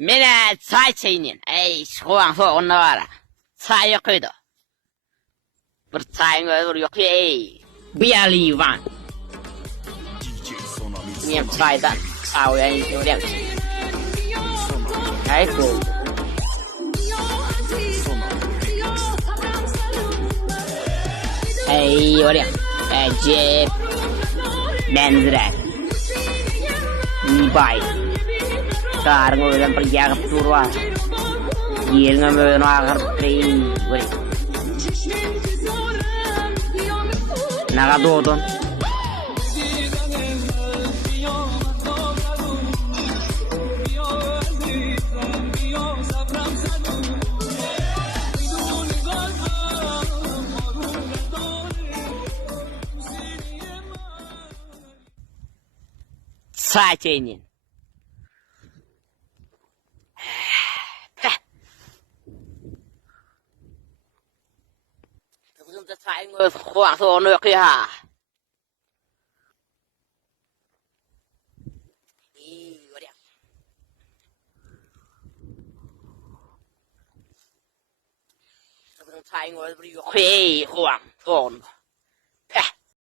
Mene çay çayının. Ey şuan soğunna var. Çay yokuydu. Bir çayın ödür yok ey. Bir alivan. Miyem çaydan. Çağıya indiriyorum. Gayet oldu. Ey oraya. Ecep. Bendire. Nibay. Karang ulan perjagap turwa. Gil nga mo nakakartri. Nakadodon. Saçenin. Kızım da sayın öz kuan sonu yok ya. İyi oraya. Kızım sayın öz bir yok. Hey kuan sonu.